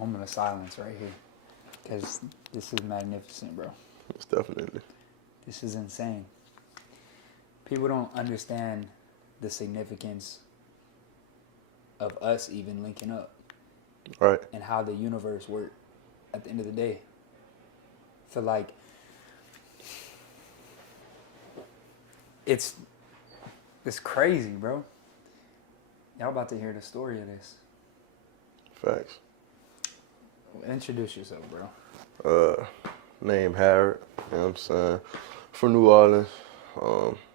moment of silence right here. Because this is magnificent, bro. It's definitely. This is insane. People don't understand the significance of us even linking up. Right. And how the universe works at the end of the day. I feel like it's crazy, bro. Y'all about to hear the story of this. Facts. Introduce yourself, bro. Name Harryawj, you know what I'm saying? From New Orleans.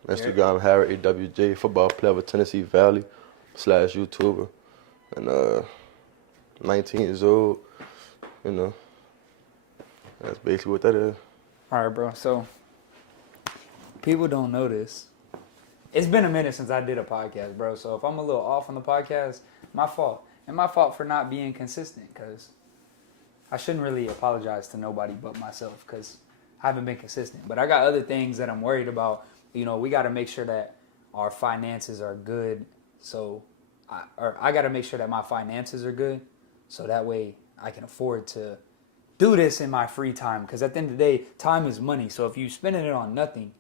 Instagram Harryawj, football player with Tennessee Valley / YouTuber. And 19 years old, you know. That's basically what that is. All right, bro. So people don't know this. It's been a minute since I did a podcast, bro. So if I'm a little off on the podcast, my fault. And my fault for not being consistent, because I shouldn't really apologize to nobody but myself, because I haven't been consistent. But I got other things that I'm worried about. You know, we got to make sure that our finances are good. So I got to make sure that my finances are good. So that way I can afford to do this in my free time. Because at the end of the day, time is money. So if you're spending it on nothing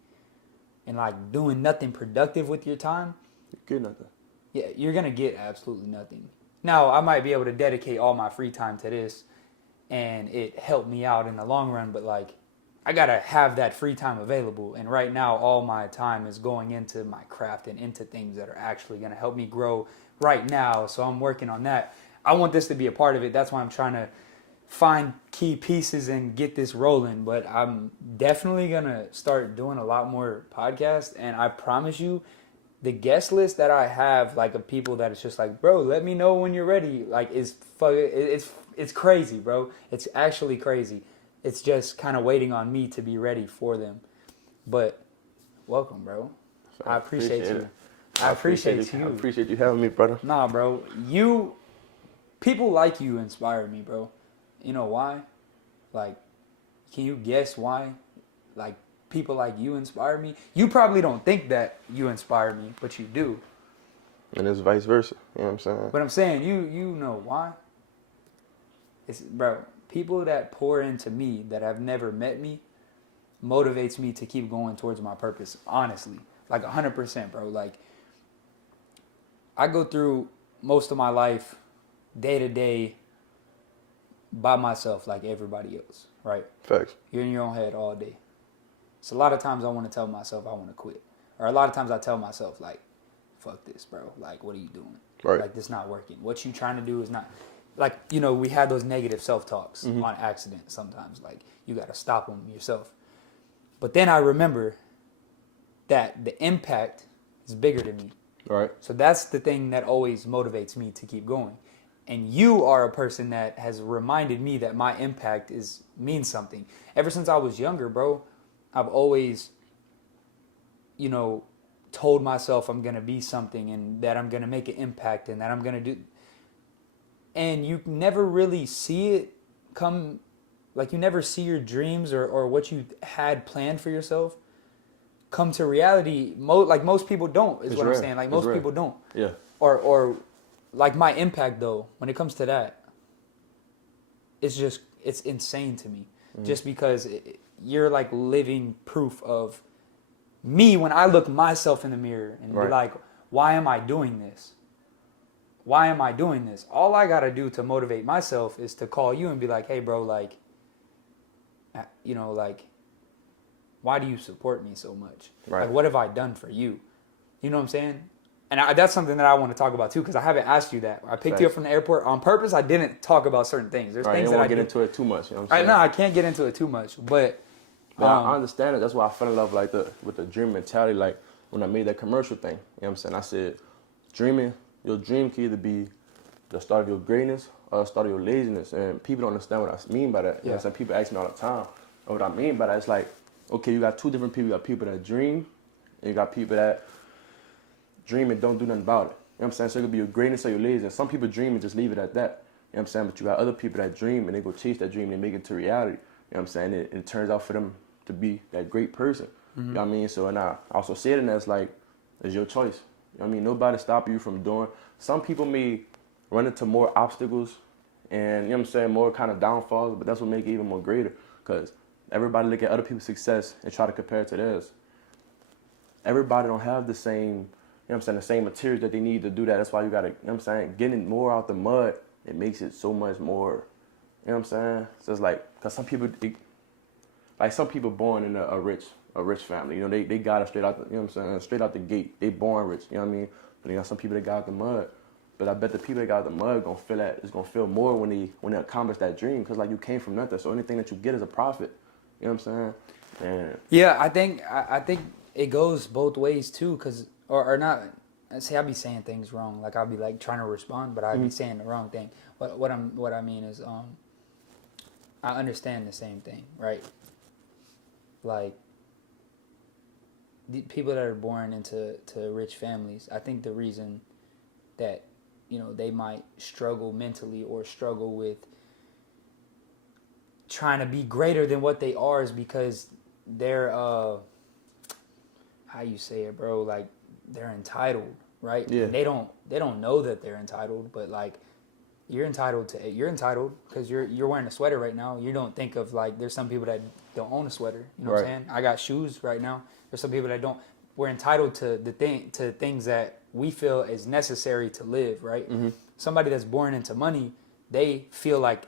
and like doing nothing productive with your time, you get nothing. Yeah, you're going to get absolutely nothing. Now, I might be able to dedicate all my free time to this and it helped me out in the long run. But like, I got to have that free time available. And right now, all my time is going into my craft and into things that are actually going to help me grow right now. So I'm working on that. I want this to be a part of it. That's why I'm trying to find key pieces and get this rolling. But I'm definitely going to start doing a lot more podcasts. And I promise you, the guest list that I have, like, of people that it's just like, bro, let me know when you're ready. Like, it's crazy, bro. It's actually crazy. It's just kind of waiting on me to be ready for them. But welcome, bro. I appreciate you. I appreciate you. I appreciate you having me, brother. Nah, bro. People like you inspire me, bro. You know why? Like, can you guess why? Like, people like you inspire me. You probably don't think that you inspire me, but you do. And it's vice versa. You know what I'm saying? But I'm saying, you know why? It's, bro, people that pour into me that have never met me motivates me to keep going towards my purpose, honestly. Like 100%, bro. Like, I go through most of my life day to day by myself like everybody else, right? Facts. You're in your own head all day. So a lot of times I want to tell myself I want to quit. Or a lot of times I tell myself, like, fuck this, bro. Like, what are you doing? Right. Like, this not working. What you trying to do is not... Like, you know, we had those negative self-talks on accident sometimes. Like, you got to stop them yourself. But then I remember that the impact is bigger than me. Right. So that's the thing that always motivates me to keep going. And you are a person that has reminded me that my impact means something. Ever since I was younger, bro, I've always, you know, told myself I'm going to be something and that I'm going to make an impact and that I'm going to do. And you never really see it come, like you never see your dreams or what you had planned for yourself come to reality. Like most people don't, is what I'm saying. Like most people don't. Yeah. Or like my impact though, when it comes to that, it's insane to me. Just because you're like living proof of me when I look myself in the mirror and be like, why am I doing this? Why am I doing this? All I got to do to motivate myself is to call you and be like, hey, bro, like, you know, like, why do you support me so much? Right. Like, what have I done for you? You know what I'm saying? And that's something that I want to talk about, too, because I haven't asked you that. I picked you up from the airport on purpose. I didn't talk about certain things. There's things that I get into it too much. You know what I'm saying? No, I can't get into it too much, but I understand it. That's why I fell in love with the dream mentality. Like, when I made that commercial thing, you know what I'm saying? I said, your dream can either be the start of your greatness or the start of your laziness. And people don't understand what I mean by that. You know what I'm saying? People ask me all the time. And what I mean by that is like, okay, you got two different people. You got people that dream, and you got people that dream and don't do nothing about it. You know what I'm saying? So it could be your greatness or your laziness. Some people dream and just leave it at that. You know what I'm saying? But you got other people that dream and they go chase that dream and they make it into reality. You know what I'm saying? And it turns out for them to be that great person. You know what I mean? So, and I also say it, and that's like, it's your choice. You know what I mean? Nobody stop you from doing. Some people may run into more obstacles and you know what I'm saying, more kind of downfalls, but that's what make it even more greater. Because everybody look at other people's success and try to compare it to theirs. Everybody don't have the same, you know what I'm saying, the same materials that they need to do that. That's why you gotta, you know what I'm saying, getting more out the mud, it makes it so much more, you know what I'm saying? So it's like, because some people, some people born in a rich family, you know, they got it straight out, you know what I'm saying, straight out the gate. They born rich, you know what I mean? But you got some people that got out the mud. But I bet the people that got out the mud gonna feel that, it's gonna feel more when they accomplish that dream, because like you came from nothing. So anything that you get is a profit. You know what I'm saying? And yeah, I think it goes both ways too, cause or not. See, I be saying things wrong. Like I'll be like trying to respond, but I be saying the wrong thing. What I mean is I understand the same thing, right? Like the people that are born into rich families, I think the reason that, you know, they might struggle mentally or struggle with trying to be greater than what they are is because they're how you say it, bro, like they're entitled, right? Yeah. And they don't know that they're entitled, but like you're entitled because you're wearing a sweater right now. You don't think of like there's some people that don't own a sweater, you know what I'm saying? I got shoes right now. There's some people that don't. We're entitled to to things that we feel is necessary to live, right? Mm-hmm. Somebody that's born into money, they feel like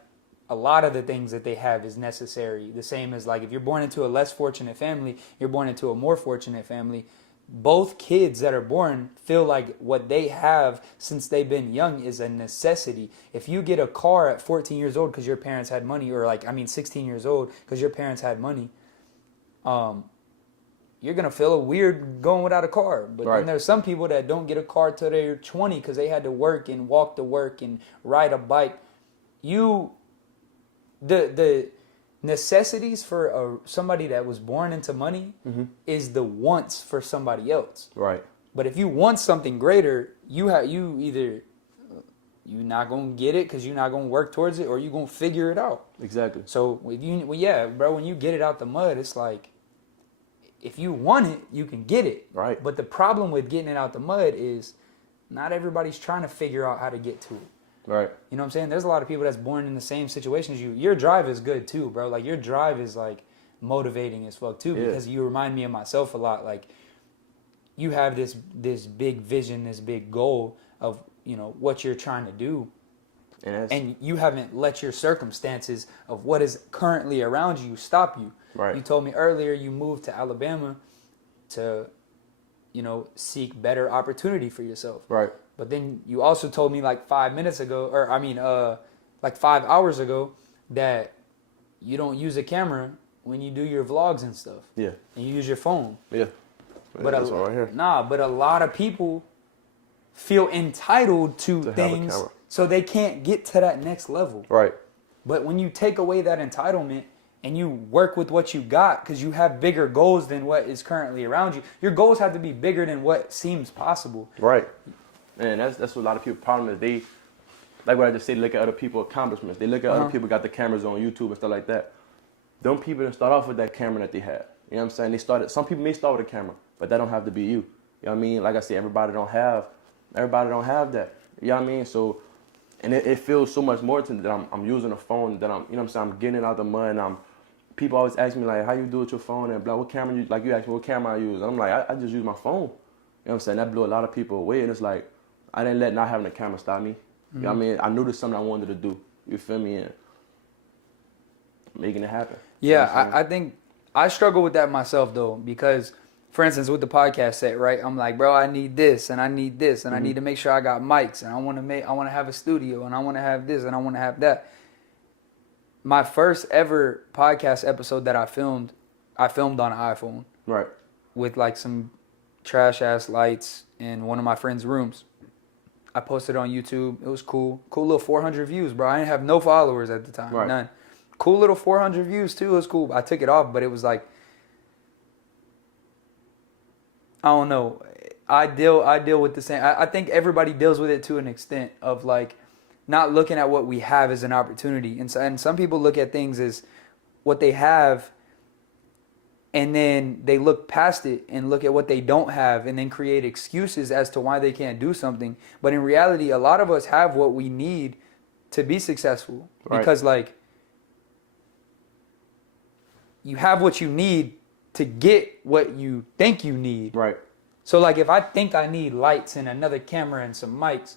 a lot of the things that they have is necessary. The same as like if you're born into a less fortunate family, you're born into a more fortunate family. Both kids that are born feel like what they have since they've been young is a necessity. If you get a car at 14 years old because your parents had money, or 16 years old because your parents had money, you're going to feel weird going without a car. But then there's some people that don't get a car till they're 20 because they had to work and walk to work and ride a bike. The necessities for somebody that was born into money is the wants for somebody else. Right. But if you want something greater, you're not going to get it because you're not going to work towards it, or you're going to figure it out. Exactly. So when you get it out the mud, it's like, if you want it, you can get it. Right. But the problem with getting it out the mud is not everybody's trying to figure out how to get to it. Right. You know what I'm saying? There's a lot of people that's born in the same situation as you. Your drive is good too, bro. Like your drive is like motivating as fuck too, because you remind me of myself a lot. Like you have this big vision, this big goal of, you know, what you're trying to do. And you haven't let your circumstances of what is currently around you stop you. Right. You told me earlier you moved to Alabama to, you know, seek better opportunity for yourself. Right. But then you also told me like 5 hours ago that you don't use a camera when you do your vlogs and stuff. Yeah. And you use your phone. Yeah. But that's all right here. But a lot of people feel entitled to things, so they can't get to that next level. Right. But when you take away that entitlement and you work with what you got, because you have bigger goals than what is currently around you, your goals have to be bigger than what seems possible. Right. And that's what a lot of people's problem is. They, like what I just said, look at other people's accomplishments. They look at other people got the cameras on YouTube and stuff like that. Them people didn't start off with that camera that they had. You know what I'm saying? Some people may start with a camera, but that don't have to be you. You know what I mean? Like I said, everybody don't have that. You know what I mean? So, and it feels so much more to me that I'm using a phone, that I'm, you know what I'm saying, I'm getting it out the mud, and people always ask me like, how you do it with your phone, and blah, what camera you, like you ask me what camera I use, and I'm like, I just use my phone. You know what I'm saying? That blew a lot of people away, and it's like, I didn't let not having a camera stop me. You know what I mean? I knew there's something I wanted to do. You feel me? And making it happen. Yeah, you know I think I struggle with that myself though, because for instance, with the podcast set, right? I'm like, bro, I need this and I need this, and I need to make sure I got mics, and I want to have a studio, and I want to have this and I want to have that. My first ever podcast episode that I filmed on an iPhone. Right. With like some trash ass lights in one of my friend's rooms. I posted it on YouTube. It was cool. Cool little 400 views, bro. I didn't have no followers at the time. Right. None. Cool little 400 views too. It was cool. I took it off, but it was like, I don't know. I deal with the same. I think everybody deals with it to an extent of like not looking at what we have as an opportunity. And some people look at things as what they have, and then they look past it and look at what they don't have and then create excuses as to why they can't do something. But in reality, a lot of us have what we need to be successful. Right. Because like you have what you need to get what you think you need. Right. So like if I think I need lights and another camera and some mics,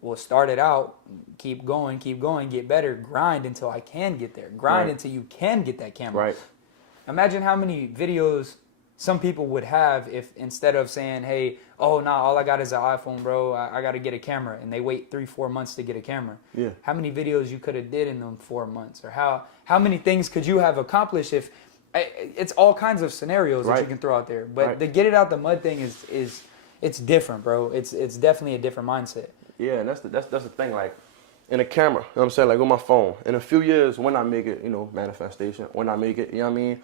we'll start it out, keep going, get better, grind until I can get there. Grind until you can get that camera. Right. Imagine how many videos some people would have if instead of saying, hey, oh, nah, all I got is an iPhone, bro. I got to get a camera. And they wait 3-4 months to get a camera. Yeah. How many videos you could have did in them 4 months? Or how many things could you have accomplished if it's all kinds of scenarios that you can throw out there. But the get it out the mud thing is it's different, bro. It's definitely a different mindset. Yeah, and that's the thing. Like in a camera, you know what I'm saying? Like with my phone. In a few years, when I make it, manifestation. When I make it, you know what I mean?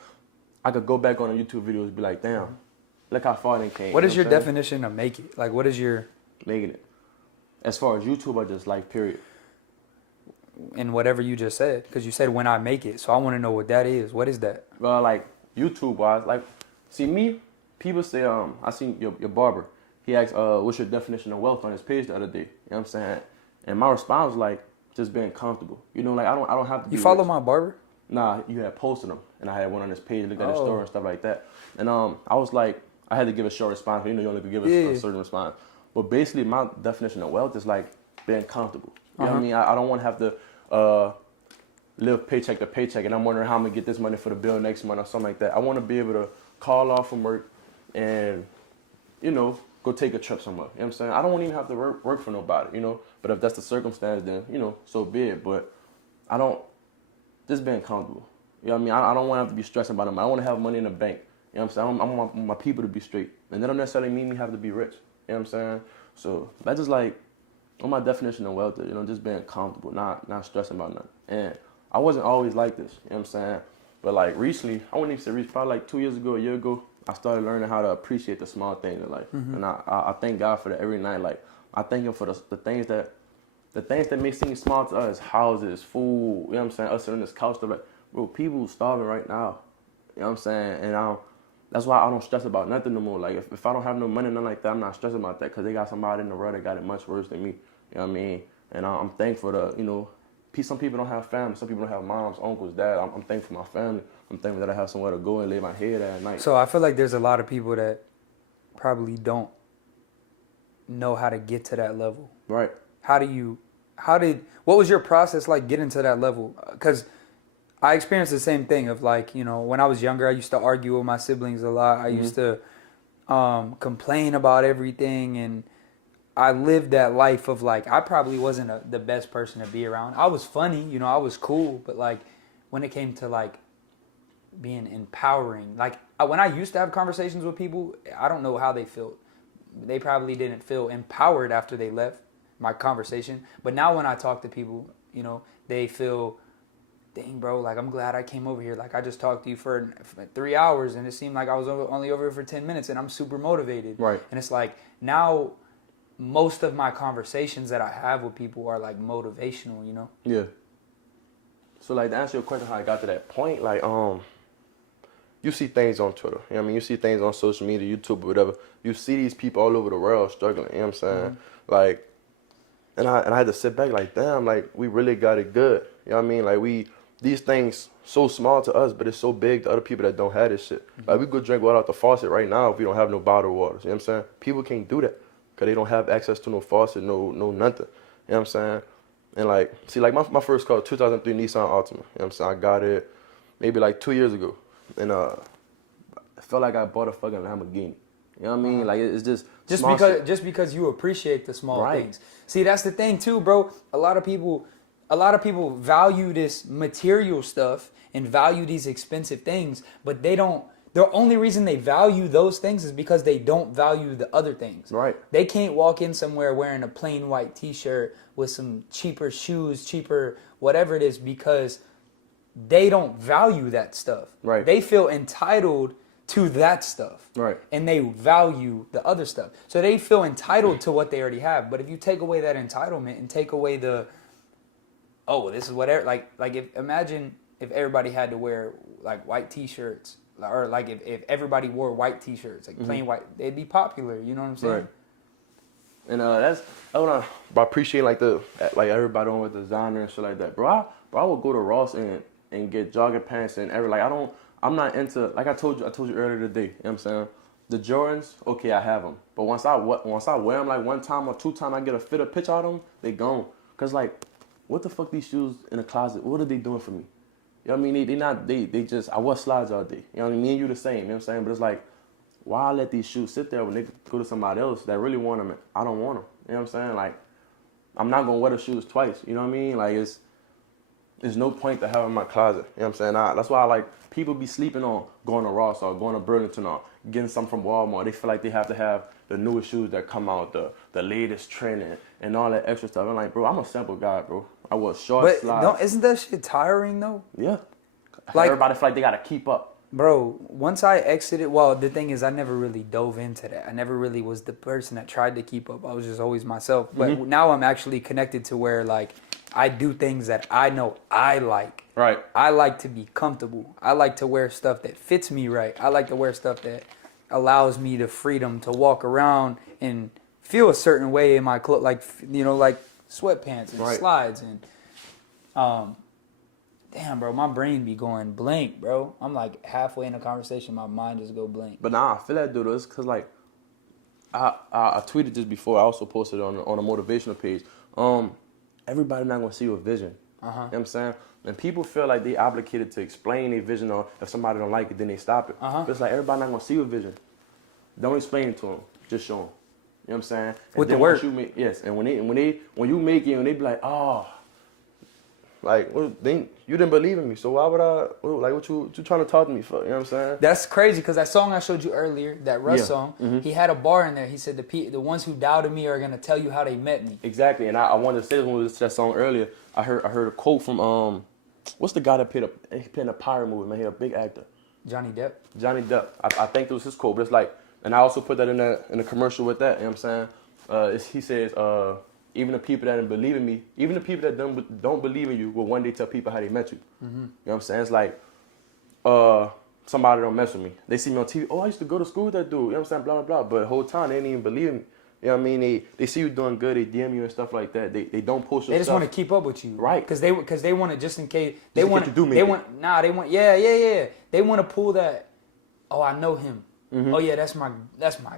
I could go back on the YouTube videos and be like, damn, look how far they came. What is your definition of make it? Like, what is your making it? As far as YouTube, or just like period. In whatever you just said, because you said when I make it, so I want to know what that is. What is that? Well, like YouTube wise, like see me, people say I seen your barber. He asked what's your definition of wealth on his page the other day. You know what I'm saying? And my response was like just being comfortable. Like I don't have to. You follow my barber? Nah, you had posted him, and I had one on his page, looked at his story and stuff like that. And I was like, I had to give a short response. You only could give a certain response. But basically, my definition of wealth is like being comfortable. You know what I mean? I don't want to have to live paycheck to paycheck, and I'm wondering how I'm gonna get this money for the bill next month or something like that. I want to be able to call off from work and go take a trip somewhere. You know what I'm saying? I don't want to even have to work for nobody. But if that's the circumstance, then so be it. But I don't. Just being comfortable. You know what I mean? I don't want to have to be stressing about them. I want to have money in the bank. You know what I'm saying? I want my people to be straight. And that don't necessarily mean me have to be rich. You know what I'm saying? So that's just like on my definition of wealth, just being comfortable, not stressing about nothing. And I wasn't always like this, you know what I'm saying? But like recently, I wouldn't even say recently, probably like 2 years ago, a year ago, I started learning how to appreciate the small things in life. Mm-hmm. And I thank God for that every night. Like I thank him for the things that may seem small to us, houses, food, you know what I'm saying, us on this couch, stuff like, bro, people starving right now, you know what I'm saying, and that's why I don't stress about nothing no more. Like, if I don't have no money, nothing like that, I'm not stressing about that, because they got somebody in the world that got it much worse than me, you know what I mean, and I'm thankful to, some people don't have family, some people don't have moms, uncles, dad, I'm thankful for my family, I'm thankful that I have somewhere to go and lay my head at night. So I feel like there's a lot of people that probably don't know how to get to that level. Right. What was your process like getting to that level? Because I experienced the same thing of like, when I was younger, I used to argue with my siblings a lot. I used to complain about everything. And I lived that life of like, I probably wasn't the best person to be around. I was funny, I was cool. But like when it came to like being empowering, like when I used to have conversations with people, I don't know how they felt. They probably didn't feel empowered after they left my conversation. But now when I talk to people, they feel, dang, bro, like I'm glad I came over here. Like I just talked to you for 3 hours and it seemed like I was only over here for 10 minutes and I'm super motivated. Right. And it's like now most of my conversations that I have with people are like motivational, Yeah. So like to answer your question how I got to that point, like you see things on Twitter, you know what I mean? You see things on social media, YouTube or whatever. You see these people all over the world struggling, you know what I'm saying? Mm-hmm. Like And I had to sit back like, damn, like we really got it good. You know what I mean? Like these things so small to us, but it's so big to other people that don't have this shit. Mm-hmm. Like we could drink water out the faucet right now if we don't have no bottled water. You know what I'm saying? People can't do that because they don't have access to no faucet, no nothing. You know what I'm saying? And like, see, like my first car, 2003 Nissan Altima. You know what I'm saying? I got it maybe like 2 years ago. And I felt like I bought a fucking Lamborghini. You know what I mean? Like it's just because you appreciate the small things. See, that's the thing too, bro. A lot of people value this material stuff and value these expensive things, but they don't. The only reason they value those things is because they don't value the other things. Right. They can't walk in somewhere wearing a plain white T-shirt with some cheaper shoes, cheaper whatever it is, because they don't value that stuff. Right. They feel entitled to that stuff. Right. And they value the other stuff. So they feel entitled to what they already have. But if you take away that entitlement and take away this is whatever, imagine if everybody had to wear like white T-shirts, or like if everybody wore white T-shirts, like plain white, they'd be popular, you know what I'm saying? Right. And that's what I appreciate like everybody on with designer and shit like that, bro. I would go to Ross and get jogging pants and I'm not into, like I told you earlier today. You know what I'm saying? The Jordans, okay, I have them, but once I wear them like one time or two times, I get a fit or pitch out of them, they gone. Cause like, what the fuck these shoes in the closet? What are they doing for me? You know what I mean? They just, I wear slides all day. You know what I mean? Me and you the same. You know what I'm saying? But it's like, why let these shoes sit there when they go to somebody else that really want them? I don't want them. You know what I'm saying? Like, I'm not gonna wear the shoes twice. You know what I mean? Like, there's no point to have them in my closet. You know what I'm saying? That's why I like people be sleeping on going to Ross or going to Burlington or getting something from Walmart. They feel like they have to have the newest shoes that come out, the latest trend and all that extra stuff. I'm like, bro, I'm a simple guy, bro. I wear short slides. Isn't that shit tiring though? Yeah. Like, everybody feel like they gotta keep up. Bro, once I exited, well, the thing is I never really dove into that. I never really was the person that tried to keep up. I was just always myself. But now I'm actually connected to where, like, I do things that I know I like. Right. I like to be comfortable. I like to wear stuff that fits me right. I like to wear stuff that allows me the freedom to walk around and feel a certain way in my clothes, like, you know, like sweatpants and slides and damn, bro, my brain be going blank, bro. I'm like halfway in a conversation, my mind just go blank. But nah, I feel that, dude. It's because, like, I tweeted this before. I also posted it on a motivational page. Everybody not going to see your vision. You know what I'm saying? And people feel like they obligated to explain their vision, or if somebody don't like it, then they stop it. But it's like everybody not going to see your vision. Don't explain it to them. Just show them. You know what I'm saying? And with the work. Yes. And when you make it, and they be like, oh, like, well, you didn't believe in me, so why would I, what you trying to talk to me for? You know what I'm saying? That's crazy, because that song I showed you earlier, that Russ song, he had a bar in there. He said, the ones who doubted me are going to tell you how they met me. Exactly, and I wanted to say this when we listened to that song earlier. I heard a quote from, what's the guy that played in a pirate movie, man? He a big actor. Johnny Depp. Johnny Depp. I think it was his quote, but it's like, and I also put that in the commercial with that, you know what I'm saying? He says, even the people that don't believe in me, even the people that don't believe in you will one day tell people how they met you. You know what I'm saying? It's like, somebody don't mess with me. They see me on TV. Oh, I used to go to school with that dude. You know what I'm saying? Blah, blah, blah. But the whole time, they didn't even believe me. You know what I mean? They see you doing good. They DM you and stuff like that. They don't post your stuff. They just want to keep up with you. Right. Because they want to, just in case. They want to do me. Yeah. They want to pull that, oh, I know him. Oh, yeah, that's my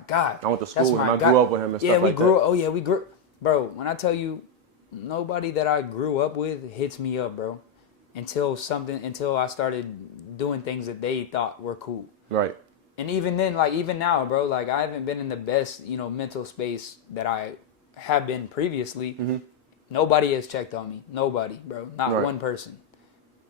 guy. I went to school with him. I grew up with him and stuff like that. We grew. Bro, when I tell you, nobody that I grew up with hits me up, bro. Until I started doing things that they thought were cool. Right. And even then, like, even now, bro, like, I haven't been in the best, you know, mental space that I have been previously. Nobody has checked on me. Nobody, bro. Not one person.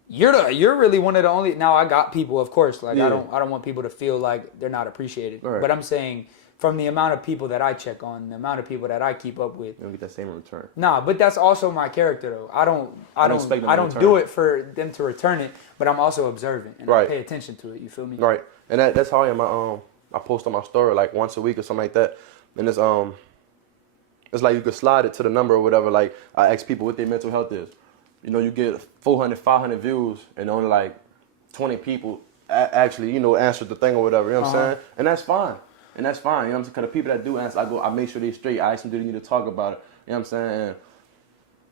You're really one of the only. Now, I got people, of course. Like, I don't want people to feel like they're not appreciated. Right. But I'm saying, from the amount of people that I check on, the amount of people that I keep up with, you don't get that same return. Nah, but that's also my character, though. I don't do it for them to return it, but I'm also observant and I pay attention to it. You feel me? Right. And that's how I am. I post on my story like once a week or something like that. And it's like you could slide it to the number or whatever. Like, I ask people what their mental health is. You know, you get 400, 500 views and only like 20 people actually, you know, answered the thing or whatever. You know what I'm saying? And that's fine. You know what I'm saying? Because the people that do answer, I make sure they straight. I ask them, do they need to talk about it? You know what I'm saying? And,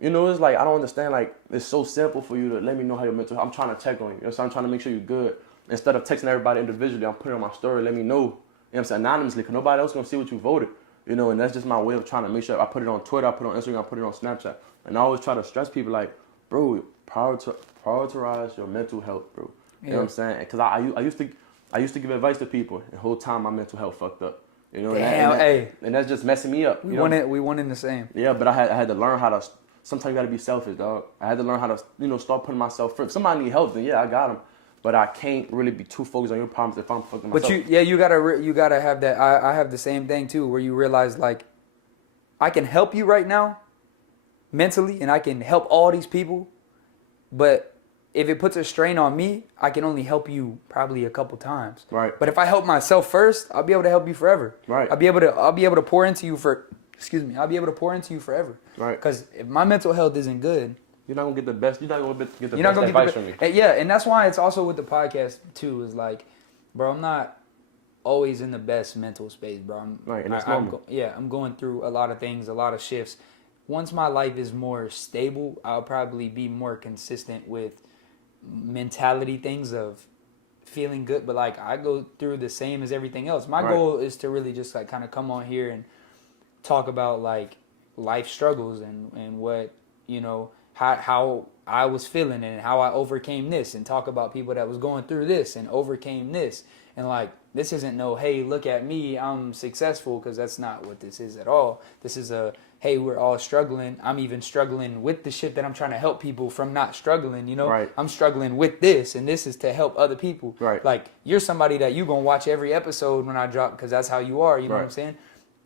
you know, it's like, I don't understand. Like, it's so simple for you to let me know how your mental health. I'm trying to check on you. You know what I'm saying? I'm trying to make sure you're good. Instead of texting everybody individually, I'm putting it on my story, let me know. You know what I'm saying? Anonymously, because nobody else going to see what you voted. You know, and that's just my way of trying to make sure. I put it on Twitter, I put it on Instagram, I put it on Snapchat. And I always try to stress people like, bro, prioritize your mental health, bro. You know what I'm saying? Because I used to give advice to people, and the whole time my mental health fucked up. You know, and that's just messing me up. We won in the same. Yeah, but I had to learn how to. Sometimes you got to be selfish, dog. I had to learn how to, you know, start putting myself first. If somebody need help, then yeah, I got them. But I can't really be too focused on your problems if I'm fucking myself. But you gotta have that. I have the same thing too, where you realize like, I can help you right now, mentally, and I can help all these people, but if it puts a strain on me, I can only help you probably a couple times. Right. But if I help myself first, I'll be able to help you forever. Right. I'll be able to pour into you I'll be able to pour into you forever. Right. Because if my mental health isn't good, you're not gonna get the best. You're not gonna get the best advice from me. Yeah, and that's why it's also with the podcast too. Is like, bro, I'm not always in the best mental space, bro. Right, and that's normal. I'm going through a lot of things, a lot of shifts. Once my life is more stable, I'll probably be more consistent with mentality things of feeling good. But like I go through the same as everything else. My goal is to really just like kind of come on here and talk about like life struggles and what, you know, how I was feeling and how I overcame this, and talk about people that was going through this and overcame this. And like, this isn't no, hey, look at me, I'm successful, because that's not what this is at all. This is a, hey, we're all struggling. I'm even struggling with the shit that I'm trying to help people from not struggling, you know? Right. I'm struggling with this, and this is to help other people. Right. Like, you're somebody that you going to watch every episode when I drop, because that's how you are, you know what I'm saying?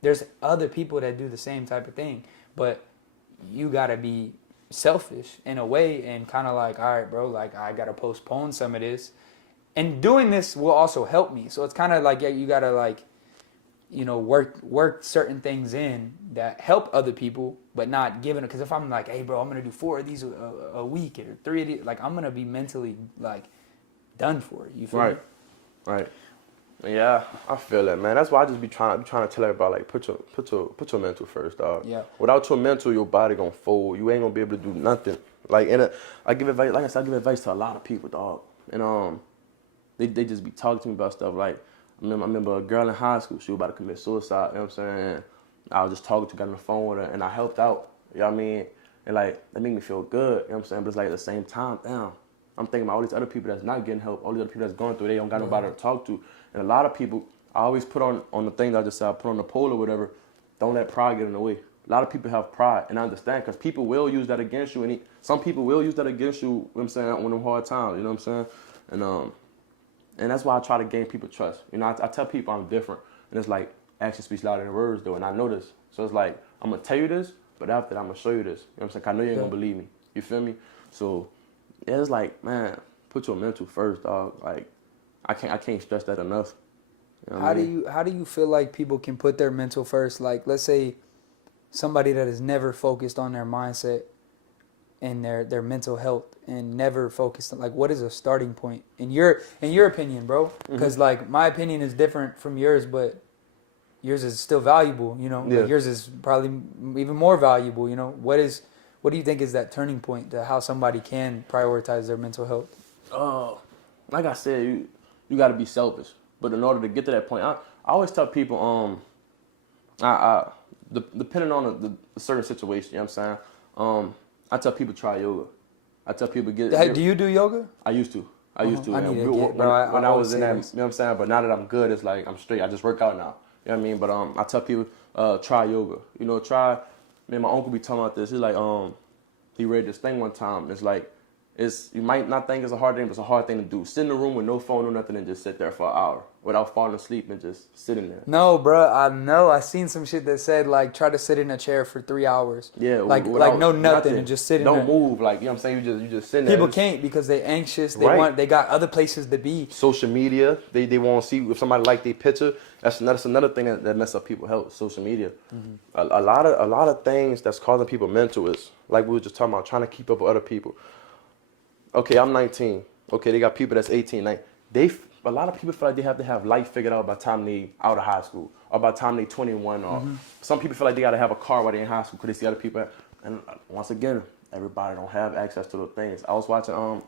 There's other people that do the same type of thing, but you got to be selfish in a way and kind of like, all right, bro, like I got to postpone some of this. And doing this will also help me. So it's kind of like, yeah, you got to like, you know, work certain things in that help other people, but not giving it. Because if I'm like, hey, bro, I'm going to do 4 of these a week or 3 of these, like I'm going to be mentally like done for it. You feel me? Right. Yeah, I feel that, man. That's why I just be trying to tell everybody, like, put your mental first, dog. Yeah. Without your mental, your body gonna fold. You ain't gonna be able to do nothing. Like, I give advice. Like I said, I give advice to a lot of people, dog. And they just be talking to me about stuff. Like, I remember a girl in high school. She was about to commit suicide. You know what I'm saying? I was just talking to her, got on the phone with her, and I helped out. You know what I mean? And like, that made me feel good. You know what I'm saying? But it's like at the same time, damn, I'm thinking about all these other people that's not getting help. All these other people that's going through. They don't got nobody to talk to. And a lot of people, I always put on the things I just said, I put on the poll or whatever, don't let pride get in the way. A lot of people have pride, and I understand, because people will use that against you, and some people will use that against you, you know what I'm saying, on them hard times, you know what I'm saying? And that's why I try to gain people trust. You know, I tell people I'm different, and it's like, action speaks louder than words, though, and I know this. So it's like, I'm going to tell you this, but after that, I'm going to show you this. You know what I'm saying? 'Cause I know you ain't going to believe me. You feel me? So, yeah, it's like, man, put your mental first, dog. Like, I can't stress that enough. You know how do you feel like people can put their mental first? Like, let's say somebody that has never focused on their mindset and their mental health and never focused on, like, what is a starting point in your opinion, bro? Because like my opinion is different from yours, but yours is still valuable, you know. Yeah. Like, yours is probably even more valuable, you know. What do you think is that turning point to how somebody can prioritize their mental health? Like I said, you got to be selfish. But in order to get to that point, I always tell people, depending on the certain situation, you know what I'm saying? I tell people try yoga. I tell people Do you do yoga? I used to. I need to get, when I was in that, this. you know what I'm saying? But now that I'm good, it's like I'm straight. I just work out now. You know what I mean? But I tell people, try yoga. You know, man, my uncle be talking about this. He's like, he read this thing one time. And it's like, you might not think it's a hard thing, but it's a hard thing to do. Sit in a room with no phone or nothing and just sit there for an hour without falling asleep and just sitting there. No, bro, I know. I seen some shit that said, like, try to sit in a chair for 3 hours. Yeah. Like no nothing and just sit in there. Don't move. Like, you know what I'm saying? You just sitting there. People can't because they anxious. They got other places to be. Social media. They want to see if somebody like their picture. That's another thing that mess up people's health. Social media. Mm-hmm. A lot of things that's causing people mental is, like we were just talking about, trying to keep up with other people. Okay, I'm 19. Okay, they got people that's 18, 19. A lot of people feel like they have to have life figured out by the time they out of high school or by the time they 21. Or some people feel like they got to have a car while they in high school because they see other people. And once again, everybody don't have access to those things. I was watching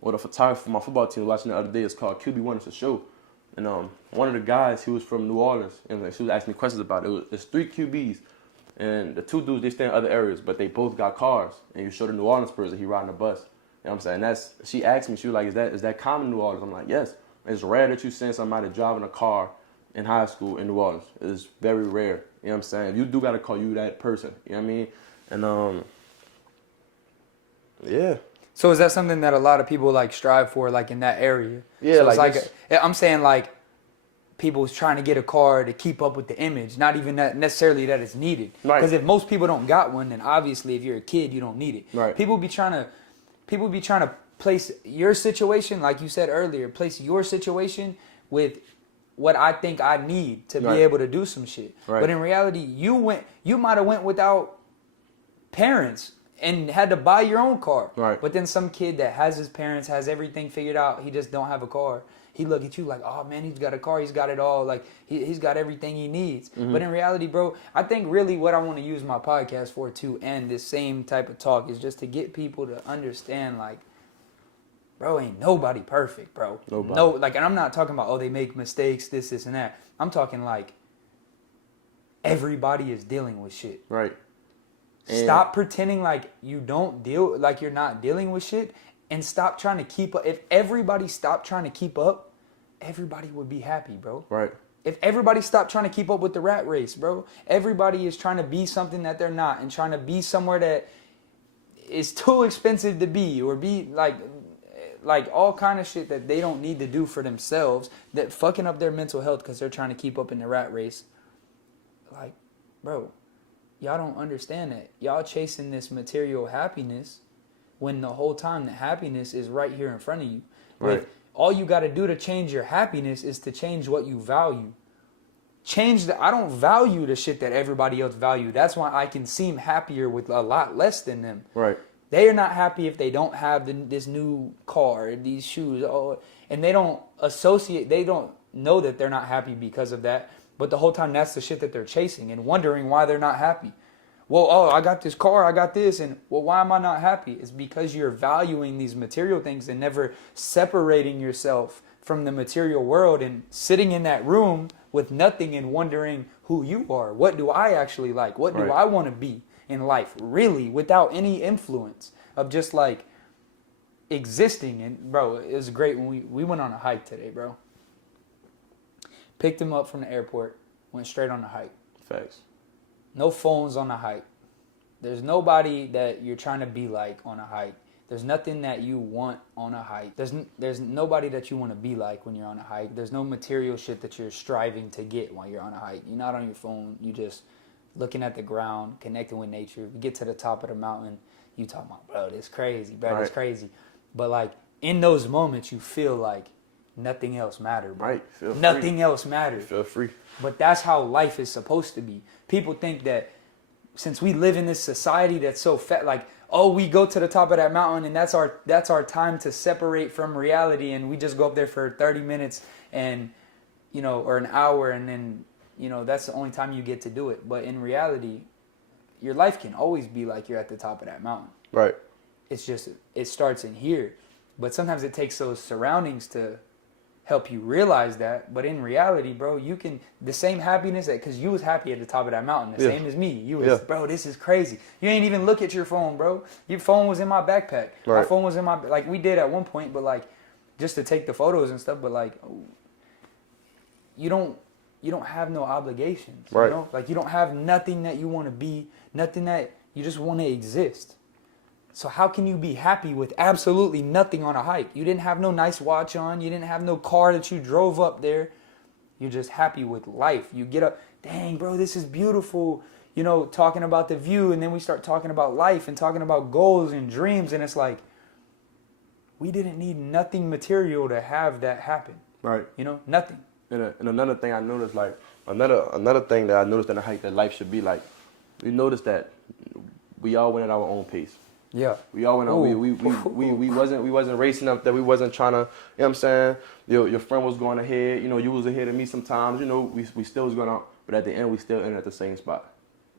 with a photographer for my football team watching the other day. It's called QB1. It's a show. And one of the guys, he was from New Orleans. And she was asking me questions about it. It's 3 QBs. And the 2 dudes, they stay in other areas, but they both got cars. And you show the New Orleans person, he riding a bus. You know what I'm saying? She asked me, she was like, is that common in New Orleans? I'm like, yes. It's rare that you send somebody driving a car in high school in New Orleans. It's very rare. You know what I'm saying? If you do got to call you that person. You know what I mean? And, yeah. So is that something that a lot of people, like, strive for, like, in that area? Yeah, so it's I'm saying, like, people's trying to get a car to keep up with the image, not even that necessarily that it's needed. Right. Because if most people don't got one, then obviously if you're a kid, you don't need it. Right. People be trying to place your situation, like you said earlier, place your situation with what I think I need to be able to do some shit. Right. But in reality, you might have went without parents and had to buy your own car. Right. But then some kid that has his parents, has everything figured out, he just don't have a car. he look at you like, oh man, he's got a car, he's got it all, like he's got everything he needs. But in reality, bro, I think really what I want to use my podcast for too, and this same type of talk, is just to get people to understand, like, bro, ain't nobody perfect, bro. Nobody. No, like, and I'm not talking about, oh, they make mistakes, this, and that. I'm talking like everybody is dealing with shit. Right. And stop pretending like you don't deal, like you're not dealing with shit, and stop trying to keep up. If everybody stopped trying to keep up, everybody would be happy, bro. Right. If everybody stopped trying to keep up with the rat race, bro, everybody is trying to be something that they're not, and trying to be somewhere that is too expensive to be, or be like all kind of shit that they don't need to do for themselves, that fucking up their mental health because they're trying to keep up in the rat race. Like, bro, y'all don't understand that. Y'all chasing this material happiness when the whole time the happiness is right here in front of you. Right. All you got to do to change your happiness is to change what you value. I don't value the shit that everybody else value. That's why I can seem happier with a lot less than them. Right. They are not happy if they don't have this new car, these shoes, and they don't know that they're not happy because of that. But the whole time, that's the shit that they're chasing and wondering why they're not happy. Well, I got this car, I got this, and well, why am I not happy? It's because you're valuing these material things and never separating yourself from the material world and sitting in that room with nothing and wondering who you are. What do I actually like? What do I want to be in life, really, without any influence of just like existing? And bro, it was great when we went on a hike today, bro. Picked him up from the airport, went straight on the hike. Facts. No phones on the hike. There's nobody that you're trying to be like on a hike. There's nothing that you want on a hike. There's nobody that you want to be like when you're on a hike. There's no material shit that you're striving to get while you're on a hike. You're not on your phone. You just looking at the ground, connecting with nature. You get to the top of the mountain, you talking about, bro, this crazy, bro, this crazy. But like in those moments, you feel like nothing else matters, bro. Right. Feel nothing free. else matters. Feel free. But that's how life is supposed to be. People think that since we live in this society that's so fat, like, oh, we go to the top of that mountain and that's our time to separate from reality, and we just go up there for 30 minutes and, you know, or an hour, and then, you know, that's the only time you get to do it. But in reality, your life can always be like you're at the top of that mountain. Right. It's just, it starts in here. But sometimes it takes those surroundings to help you realize that. But in reality, bro, you can, the same happiness that, because you was happy at the top of that mountain, the same as me. You was, bro, this is crazy. You ain't even look at your phone, bro. Your phone was in my backpack. Right. My phone was in my, like, we did at one point, but like, just to take the photos and stuff, but like, you don't have no obligations. Right. You know? Like, you don't have nothing that you want to be, nothing that you just want to exist. So how can you be happy with absolutely nothing on a hike? You didn't have no nice watch on. You didn't have no car that you drove up there. You're just happy with life. You get up, dang, bro, this is beautiful. You know, talking about the view, and then we start talking about life and talking about goals and dreams, and it's like, we didn't need nothing material to have that happen. Right. You know, nothing. And another thing I noticed, like, another thing that I noticed in a hike that life should be like, we noticed that we all went at our own pace. Yeah. We all went on. We wasn't racing up there. We wasn't trying to. You know what I'm saying? Your friend was going ahead. You know, you was ahead of me sometimes. You know, we still was going out, but at the end we still ended at the same spot.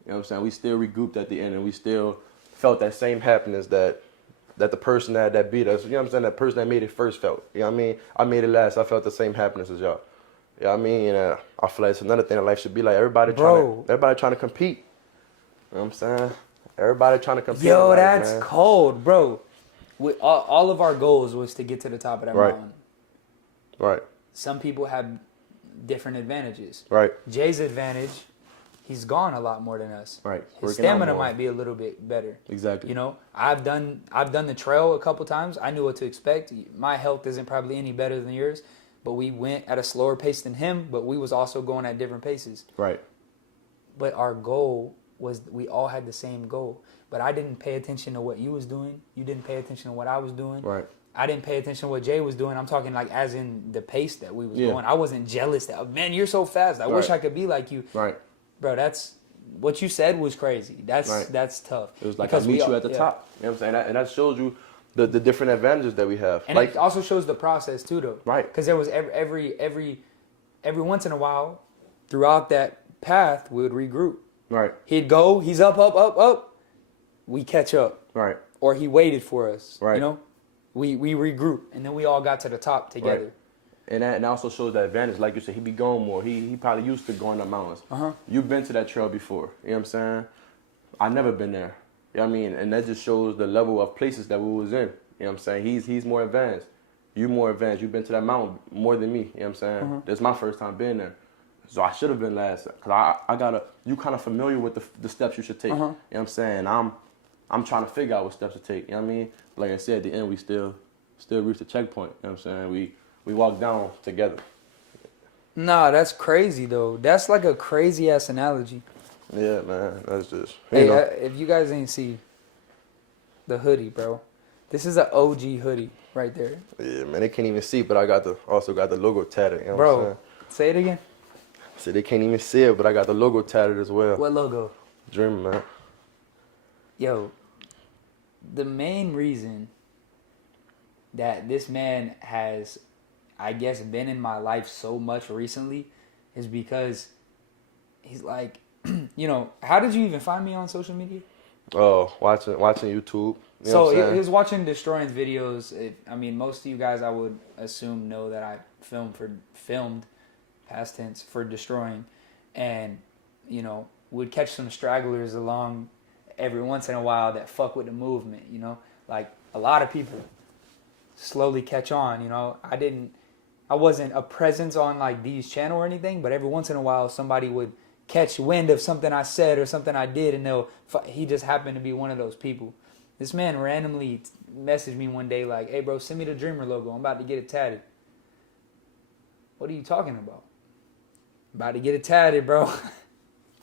You know what I'm saying? We still regrouped at the end, and we still felt that same happiness that the person that beat us. You know what I'm saying? That person that made it first felt. You know what I mean? I made it last. I felt the same happiness as y'all. You know what I mean? And I feel like it's another thing that life should be like. Everybody trying to compete. You know what I'm saying? Everybody trying to compete. Yo, life, that's man. cold, bro. All of our goals was to get to the top of that mountain. Right. Some people have different advantages. Right. Jay's advantage, he's gone a lot more than us. Right. His stamina might be a little bit better. Exactly. You know, I've done the trail a couple times. I knew what to expect. My health isn't probably any better than yours, but we went at a slower pace than him, but we was also going at different paces. Right. But our goal was, we all had the same goal. But I didn't pay attention to what you was doing. You didn't pay attention to what I was doing. Right. I didn't pay attention to what Jay was doing. I'm talking like as in the pace that we was going. I wasn't jealous that, man, you're so fast. I wish I could be like you. Right. Bro, that's, what you said was crazy. That's tough. It was like, I meet you at the top. You know what I'm saying? And that shows you the different advantages that we have. And like, it also shows the process too, though. Right. Because there was every once in a while, throughout that path, we would regroup. Right. He'd go, he's up. We catch up. Right. Or he waited for us. Right. You know, we regroup, and then we all got to the top together. Right. And that also shows the advantage. Like you said, he be going more. He probably used to going up mountains. You've been to that trail before. You know what I'm saying? I never been there. You know what I mean? And that just shows the level of places that we was in. You know what I'm saying? He's more advanced. You more advanced. You've been to that mountain more than me. You know what I'm saying? This is my first time being there. So I should have been last. Because you kind of familiar with the steps you should take. You know what I'm saying? I'm trying to figure out what steps to take. You know what I mean? Like I said, at the end, we still reached the checkpoint. You know what I'm saying? We walked down together. Nah, that's crazy, though. That's like a crazy-ass analogy. Yeah, man. That's just... Hey, if you guys ain't see the hoodie, bro. This is an OG hoodie right there. Yeah, man. They can't even see, but I also got the logo tatted. You know what I'm saying? Say it again. I said they can't even see it, but I got the logo tatted as well. What logo? Dream, man. Yo, the main reason that this man has, I guess, been in my life so much recently is because he's like, you know, how did you even find me on social media? Oh, watching YouTube. You know So what I'm he was watching Destroying's videos. I mean, most of you guys, I would assume, know that I filmed, past tense, for Destroying, and you know, would catch some stragglers along every once in a while that fuck with the movement. You know, like a lot of people slowly catch on. You know, I wasn't a presence on like D's channel or anything, but every once in a while somebody would catch wind of something I said or something I did, and he just happened to be one of those people. This man randomly messaged me one day like, "Hey bro, send me the Dreamer logo. I'm about to get it tatted." What are you talking about? I'm about to get it tatted, bro.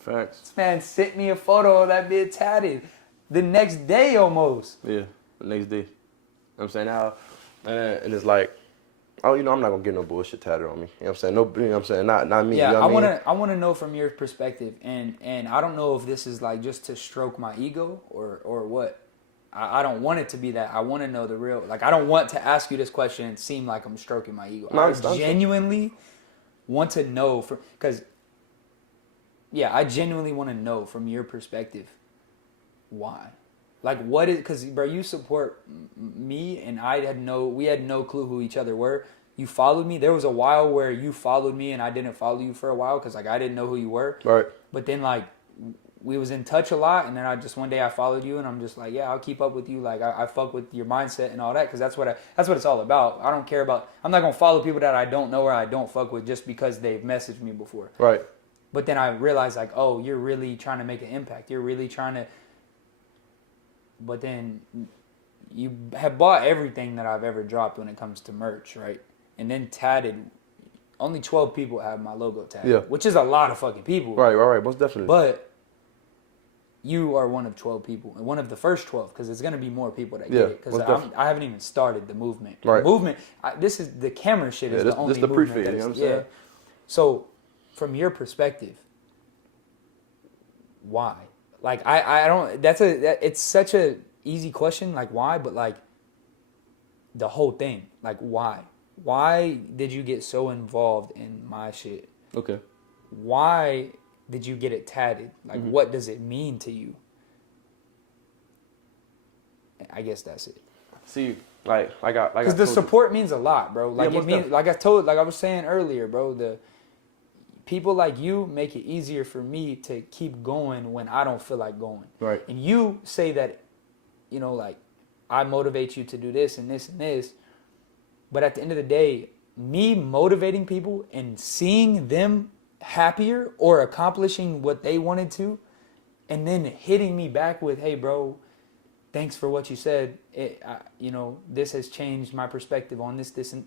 Facts. This man sent me a photo of that bit tatted the next day almost. Yeah, the next day. You know what I'm saying? Now, and it's like, oh, you know, I'm not gonna get no bullshit tatted on me. You know what I'm saying? No, you know what I'm saying? Not me. Yeah, you know what I mean? I wanna know from your perspective, and I don't know if this is like just to stroke my ego or what. I don't want it to be that. I want to know the real. Like, I don't want to ask you this question and seem like I'm stroking my ego. I genuinely want to know because I genuinely want to know from your perspective why. Like, what is, because bro, you support me, and we had no clue who each other were. You followed me. There was a while where you followed me and I didn't follow you for a while because like I didn't know who you were. Right. But then like we was in touch a lot, and then one day I followed you, and I'm just like, yeah, I'll keep up with you. Like I fuck with your mindset and all that, because that's what it's all about. I don't care about. I'm not gonna follow people that I don't know or I don't fuck with just because they've messaged me before. Right. But then I realized like, oh, you're really trying to make an impact. You're really trying to. But then you have bought everything that I've ever dropped when it comes to merch, right? And then tatted. Only 12 people have my logo tatted, yeah, which is a lot of fucking people. Right, most definitely. But you are one of 12 people, and one of the first 12, because there's going to be more people that get it. Because I haven't even started the movement. Right. The movement, this is the camera shit is the only movement. Pre-feed, you know what I'm saying? So, from your perspective, why? Like, I don't, it's such a easy question, like, why? But, like, the whole thing, like, why? Why did you get so involved in my shit? Okay. Why did you get it tatted? Like, what does it mean to you? I guess that's it. See, because the support means a lot, bro. Like, it means, like I was saying earlier, bro. The people like you make it easier for me to keep going when I don't feel like going. Right. And you say that, you know, like, I motivate you to do this and this and this. But at the end of the day, me motivating people and seeing them happier or accomplishing what they wanted to, and then hitting me back with, hey, bro, thanks for what you said. This has changed my perspective on this, and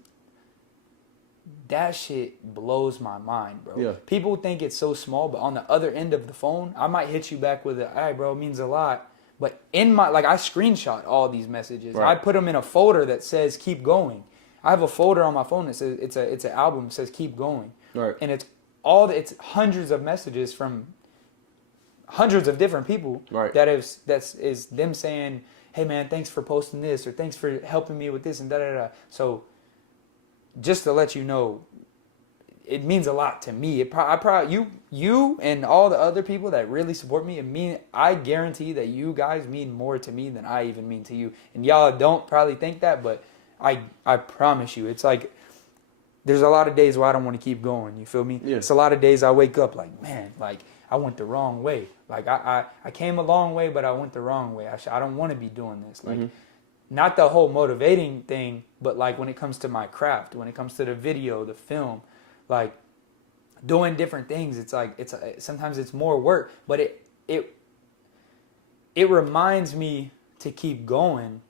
that shit blows my mind, bro. Yeah. People think it's so small, but on the other end of the phone, I might hit you back with all right, bro, it means a lot. But I screenshot all these messages. Right. I put them in a folder that says keep going. I have a folder on my phone that says it's an album that says keep going. Right. And it's hundreds of messages from hundreds of different people. Right. That's them saying, hey man, thanks for posting this, or thanks for helping me with this and da da da. So just to let you know, it means a lot to me. You and all the other people that really support me, I guarantee that you guys mean more to me than I even mean to you. And y'all don't probably think that, but I promise you, it's like there's a lot of days where I don't want to keep going. You feel me? Yeah. It's a lot of days I wake up like, man, like I went the wrong way. Like I came a long way, but I went the wrong way. I don't want to be doing this. Like, not the whole motivating thing, but like when it comes to my craft, when it comes to the video, the film, like doing different things, it's like sometimes it's more work, but it reminds me to keep going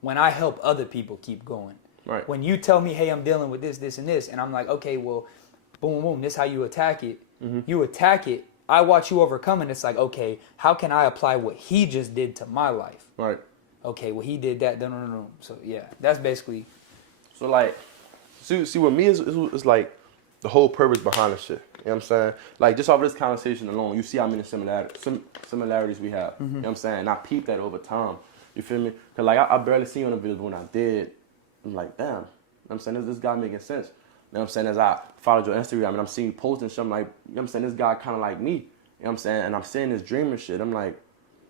when I help other people keep going. Right. When you tell me, hey, I'm dealing with this, this, and this, and I'm like, okay, well, boom, boom, this is how you attack it. You attack it. I watch you overcome, and it's like, okay, how can I apply what he just did to my life? Right. Okay, well, he did that. No. So, yeah, that's basically. So, like, see with me, it's like the whole purpose behind the shit. You know what I'm saying? Like, just off this conversation alone, you see how many similarities we have. You know what I'm saying? And I peeped that over time. You feel me? Because, like, I barely see you on the videos, but when I did, I'm like, damn. You know what I'm saying? This guy making sense. You know what I'm saying? As I followed your Instagram and I'm seeing you posting something like, you know what I'm saying? This guy kind of like me. You know what I'm saying? And I'm seeing this dream and shit. I'm like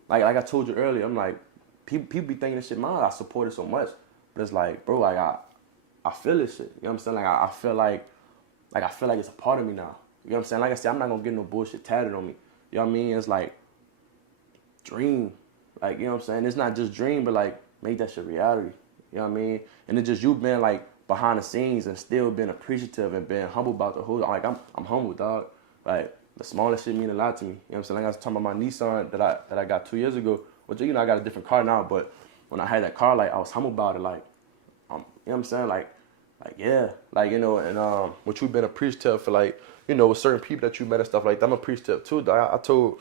I told you earlier, I'm like, people be thinking this shit, man, I support it so much. But it's like, bro, like, I feel this shit. You know what I'm saying? Like, I feel like it's a part of me now. You know what I'm saying? Like I said, I'm not going to get no bullshit tatted on me. You know what I mean? It's like, dream. Like, you know what I'm saying? It's not just dream, but, like, make that shit reality. You know what I mean? And it's just you being, like, behind the scenes and still being appreciative and being humble about the whole, like, I'm humble, dog. Like, the smallest shit mean a lot to me. You know what I'm saying? Like I was talking about my Nissan that I got 2 years ago. Which, you know, I got a different car now, but when I had that car, like, I was humble about it. Like, you know what I'm saying? Like, yeah. Like, you know, and what you've been appreciative for, like, you know, with certain people that you met and stuff like that, I'm appreciative too. I told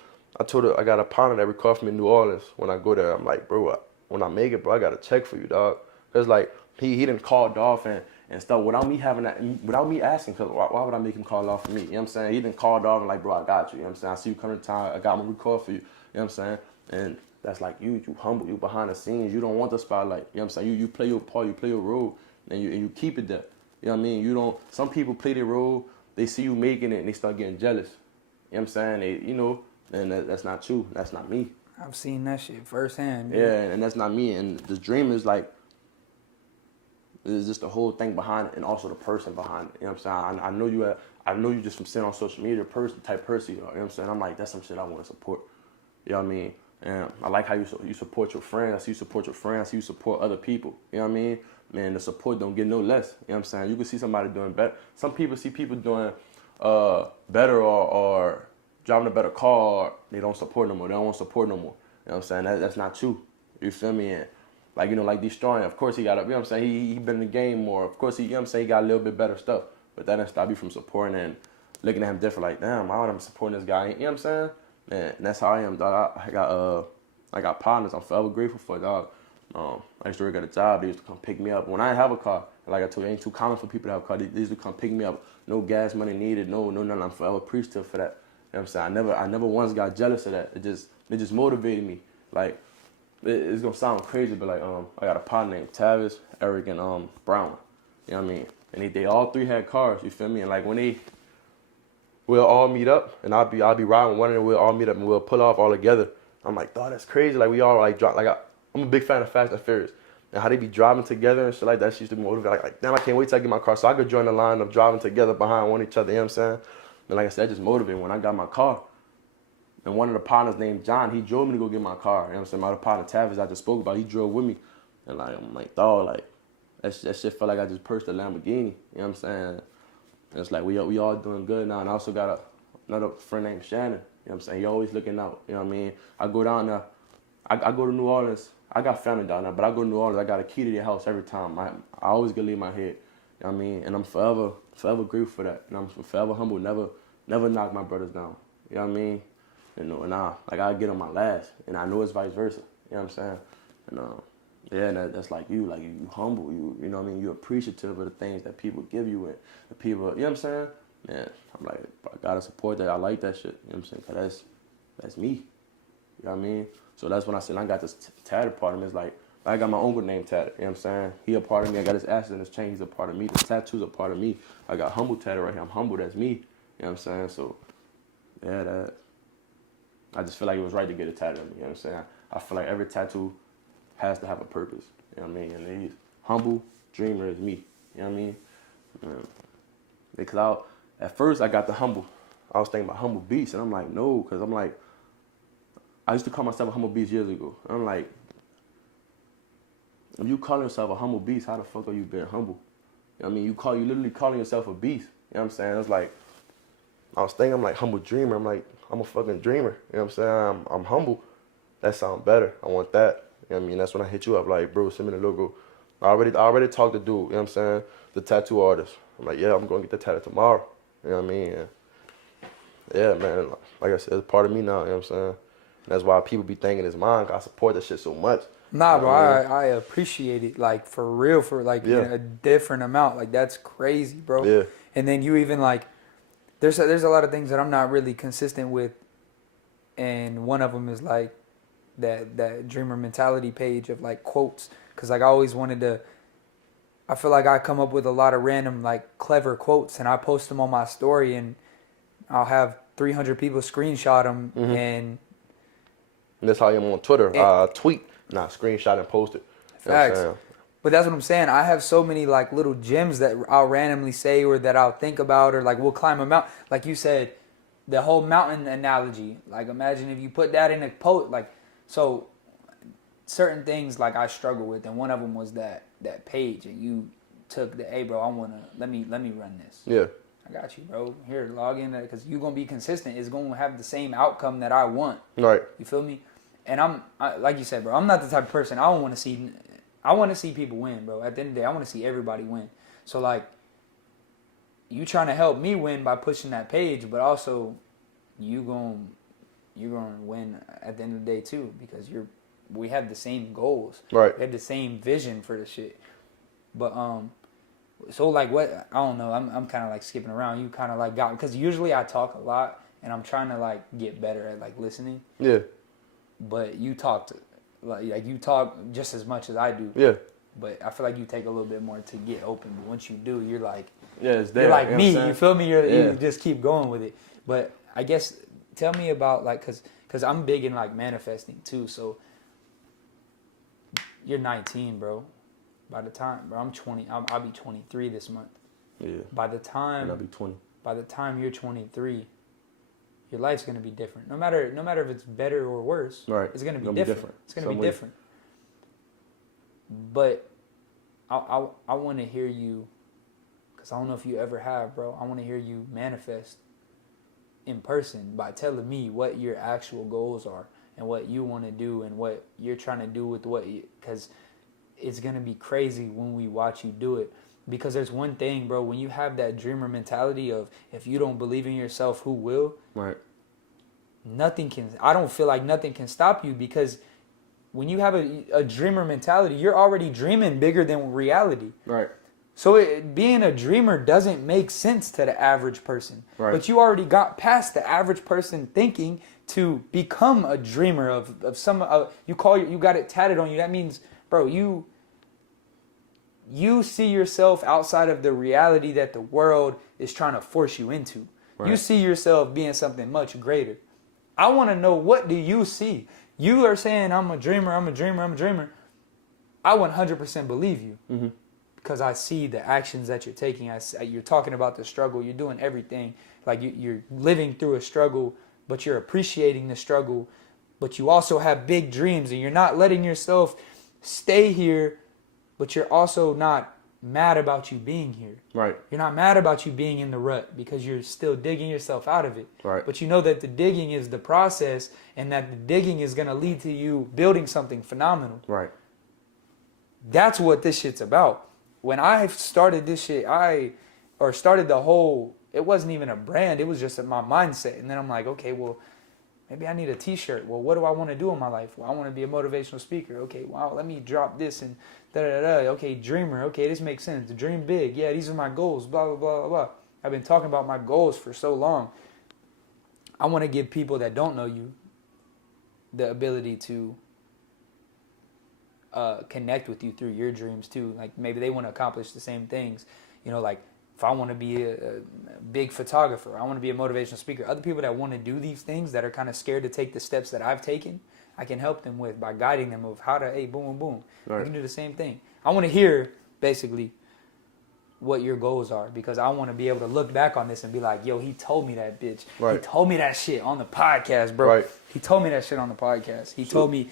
her I got a partner that record for me in New Orleans. When I go there, I'm like, bro, when I make it, bro, I got to check for you, dog. Because, like, he didn't call off and stuff without me having that, without me asking, because why would I make him call off for me? You know what I'm saying? He didn't call off and like, bro, I got you. You know what I'm saying? I see you coming to town. I got my record for you. You know what I'm saying? And that's like you humble, you behind the scenes. You don't want the spotlight. You know what I'm saying? You play your part, you play your role, and you keep it there. You know what I mean? You don't, some people play their role, they see you making it and they start getting jealous. You know what I'm saying? They, you know, and that's not true. That's not me. I've seen that shit firsthand. Dude. Yeah, and that's not me. And this dream is like, it's just the whole thing behind it and also the person behind it. You know what I'm saying? I know you just from sitting on social media, type person, you know what I'm saying? I'm like, that's some shit I want to support. You know what I mean? And I like how you support your friends. I see you support your friends. I see you support other people. You know what I mean? Man, the support don't get no less. You know what I'm saying? You can see somebody doing better. Some people see people doing better or driving a better car. They don't support no more. They don't want to support no more. You know what I'm saying? That's not true. You feel me? And like, you know, like Destroying, of course he got up. You know what I'm saying? He been in the game more. Of course, you know what I'm saying? He got a little bit better stuff. But that didn't stop you from supporting and looking at him different. Like, damn, why would I be supporting this guy? You know what I'm saying? Man, and that's how I am, dog. I got partners I'm forever grateful for, dog. I used to work at a job. They used to come pick me up. When I didn't have a car, like I told you, it ain't too common for people to have a car. They used to come pick me up. No gas money needed. No, nothing. I'm forever appreciative for that. You know what I'm saying? I never once got jealous of that. It just motivated me. Like, it's gonna sound crazy, but like, I got a partner named Tavis, Eric, and Brown. You know what I mean? And they all three had cars. You feel me? And like when we'll all meet up, and I'll be riding with one, and we'll all meet up and we'll pull off all together. I'm like, dog, that's crazy. Like we all like drop. Like I'm a big fan of Fast and Furious, and how they be driving together and shit like that. She used to be motivated. Like damn, I can't wait till I get my car so I could join the line of driving together behind one each other. You know what I'm saying? And like I said, that just motivated when I got my car. And one of the partners named John, he drove me to go get my car. You know what I'm saying? My other partner Tavis, I just spoke about, he drove with me. And like I'm like, dog, like that shit felt like I just purchased a Lamborghini. You know what I'm saying? And it's like we all doing good now. And I also got another friend named Shannon. You know what I'm saying? He always looking out. You know what I mean? I go down there. I go to New Orleans. I got family down there, but I go to New Orleans. I got a key to their house every time. I always gonna leave my head. You know what I mean? And I'm forever grateful for that. And I'm forever humble. Never knock my brothers down. You know what I mean? You know, and I get on my last, and I know it's vice versa. You know what I'm saying? And yeah, that's like you humble. You know what I mean? You're appreciative of the things that people give you, and the people. You know what I'm saying? Man, I'm like, I gotta support that. I like that shit. You know what I'm saying? 'Cause that's me. You know what I mean? So that's when I said I got this tatted part of me. It's like I got my uncle name tatted. You know what I'm saying? He a part of me. I got his ashes and his chain. He's a part of me. The tattoo's a part of me. I got humble tatted right here. I'm humble. That's me. You know what I'm saying? So yeah, that. I just feel like it was right to get it tatted on me. You know what I'm saying? I feel like every tattoo has to have a purpose. You know what I mean? And he's humble dreamer is me. You know what I mean? Because at first I got the humble. I was thinking about humble beast, and I'm like, no, because I'm like, I used to call myself a humble beast years ago. And I'm like, if you call yourself a humble beast, how the fuck are you being humble? You know what I mean? You literally calling yourself a beast. You know what I'm saying? It's like, I was thinking, I'm like, humble dreamer. I'm like, I'm a fucking dreamer. You know what I'm saying? I'm humble. That sounds better. I want that. You know what I mean? That's when I hit you up, like, bro, send me the logo. I already talked to dude, you know what I'm saying? The tattoo artist. I'm like, yeah, I'm going to get the tattoo tomorrow. You know what I mean? Yeah, man, like I said, it's part of me now, you know what I'm saying? And that's why people be thinking it's mine, 'cause I support that shit so much. Nah, you know bro, I mean? I appreciate it, like, for real, for, like, Yeah. in a different amount. Like, that's crazy, bro. Yeah. And then you even, like, there's a lot of things that I'm not really consistent with, and one of them is, like, that dreamer mentality page of, like, quotes. Because, like, I always wanted to, I feel like I come up with a lot of random, like, clever quotes, and I post them on my story, and I'll have 300 people screenshot them, Mm-hmm. and that's how I am on Twitter. I tweet, screenshot and post it. You know what I'm facts. saying? But that's what I'm saying. I have so many like little gems that I'll randomly say or that I'll think about, or like we'll climb a mountain. Like you said, the whole mountain analogy. Like imagine if you put that in a post. Like so, certain things like I struggle with, and one of them was that page, and you took the, hey bro, I wanna let me run this. Yeah. I got you, bro. Here, log in because you're gonna be consistent. It's gonna have the same outcome that I want. Right. You feel me? And I like you said, bro. I'm not the type of person. I don't want to see. I want to see people win, bro. At the end of the day, I want to see everybody win. So like, you trying to help me win by pushing that page, but also you're gonna win at the end of the day too, because we have the same goals. Right. We have the same vision for the shit. But so like what I don't know. I'm kind of like skipping around. You kind of like got, because usually I talk a lot, and I'm trying to like get better at like listening. Yeah. But you talked. Like you talk just as much as I do. Yeah. But I feel like you take a little bit more to get open. But once you do, you're like, Yeah, it's there. you're like you know me. what I'm You saying? feel me? Yeah. You just keep going with it. But I guess tell me about like, cause I'm big in like manifesting too. So you're 19, bro. By the time, bro, I'm 20. I'll be 23 this month. Yeah. By the time I'll be 20. By the time you're 23. Your life's gonna be different. No matter if it's better or worse, Right. it's gonna be Be different. It's gonna Some be way. different. But I want to hear you, because I don't know if you ever have, bro. I want to hear you manifest in person by telling me what your actual goals are and what you want to do and what you're trying to do with because it's gonna be crazy when we watch you do it. Because there's one thing, bro, when you have that dreamer mentality of if you don't believe in yourself, who will? Right. I don't feel like nothing can stop you, because when you have a dreamer mentality, you're already dreaming bigger than reality. Right. So being a dreamer doesn't make sense to the average person. Right. But you already got past the average person thinking to become a dreamer of some, you got it tatted on you. That means, bro, you see yourself outside of the reality that the world is trying to force you into. Right. You see yourself being something much greater. I want to know, what do you see? You are saying, I'm a dreamer, I'm a dreamer, I'm a dreamer. I 100% believe you. Mm-hmm. Because I see the actions that you're taking. You're talking about the struggle. You're doing everything. Like you're living through a struggle, but you're appreciating the struggle. But you also have big dreams, and you're not letting yourself stay here, but you're also not mad about you being here. Right. You're not mad about you being in the rut, because you're still digging yourself out of it. Right. But you know that the digging is the process, and that the digging is going to lead to you building something phenomenal. Right. That's what this shit's about. When I started this shit, started the whole, it wasn't even a brand. It was just my mindset. And then I'm like, okay, well, maybe I need a t-shirt. Well, what do I want to do in my life? Well, I want to be a motivational speaker. Okay, wow, let me drop this and da-da-da-da. Okay, dreamer. Okay, this makes sense. Dream big. Yeah, these are my goals, blah, blah, blah, blah, blah. I've been talking about my goals for so long. I want to give people that don't know you the ability to connect with you through your dreams too. Like maybe they want to accomplish the same things. You know, like if I want to be a big photographer, I want to be a motivational speaker. Other people that want to do these things that are kind of scared to take the steps that I've taken, I can help them with by guiding them of how to, hey, boom, boom, boom. Right. You can do the same thing. I want to hear basically what your goals are, because I want to be able to look back on this and be like, yo, he told me that, bitch. Right. He told me that shit on the podcast, bro. Right. He told me that shit on the podcast. He told me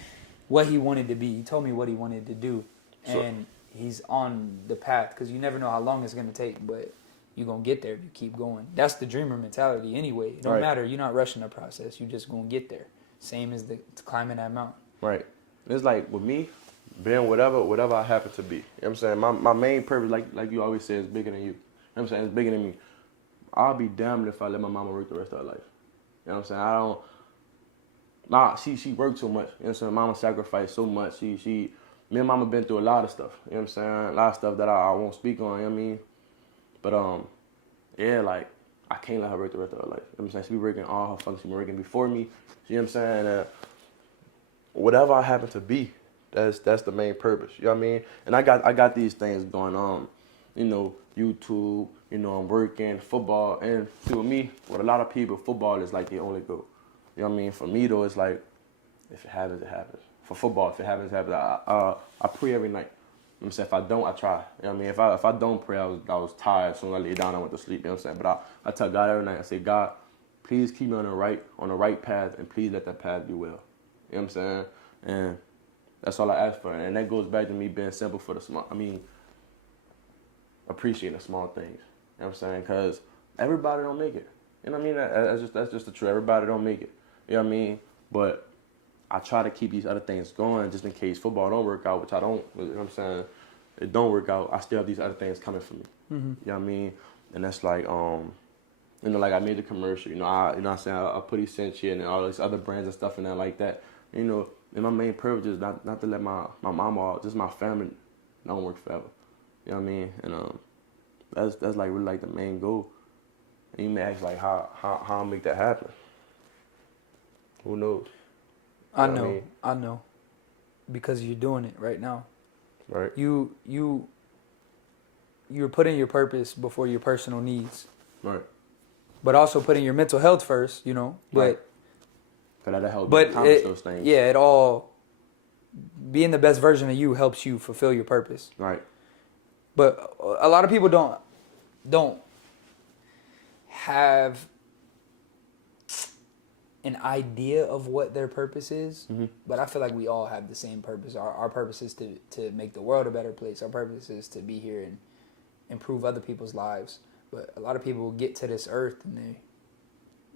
what he wanted to be. He told me what he wanted to do. And he's on the path, because you never know how long it's going to take, but you're going to get there if you keep going. That's the dreamer mentality anyway. It don't matter. You're not rushing the process. You're just going to get there. Same as the climbing that mountain. Right. It's like with me, being whatever I happen to be. You know what I'm saying? My main purpose, like you always say, is bigger than you. You know what I'm saying? It's bigger than me. I'll be damned if I let my mama work the rest of her life. You know what I'm saying? She worked so much. You know what I'm saying? Mama sacrificed so much. Me and mama been through a lot of stuff. You know what I'm saying? A lot of stuff that I won't speak on, you know what I mean? But yeah, like I can't let her work the rest of her life. You know what I'm saying? She be working all her fucking, she been working before me. You know what I'm saying? Whatever I happen to be, that's the main purpose. You know what I mean? And I got these things going on. You know, YouTube, you know, I'm working, football, and see with me, with a lot of people, football is like the only goal. You know what I mean? For me though, it's like, if it happens, it happens. For football, if it happens, it happens. I pray every night. You know what I'm saying? If I don't, I try. You know what I mean? If I don't pray, I was tired. As soon as I lay down, I went to sleep. You know what I'm saying? But I tell God every night, I say, God, please keep me on the right path, and please let that path be well. You know what I'm saying? And that's all I ask for. And that goes back to me being simple for the small. I mean, appreciating the small things. You know what I'm saying? Because everybody don't make it. You know what I mean? That's just the truth. Everybody don't make it. You know what I mean? But I try to keep these other things going just in case football don't work out, which I don't. You know what I'm saying? It don't work out. I still have these other things coming for me. Mm-hmm. You know what I mean? And that's like, you know, like I made the commercial. You know what I'm saying? I put these scents here and all these other brands and stuff in there like that. You know, and my main purpose is not to let my mama or just my family don't work forever. You know what I mean? And that's like really like the main goal. And you may ask like how I make that happen. Who knows? I know. Because you're doing it right now. Right. You're putting your purpose before your personal needs. Right. But also putting your mental health first, you know. Right. That'll help you accomplish those things. Yeah, being the best version of you helps you fulfill your purpose. Right. But a lot of people don't have an idea of what their purpose is. Mm-hmm. But I feel like we all have the same purpose. Our purpose is to make the world a better place. Our purpose is to be here and improve other people's lives. But a lot of people get to this earth and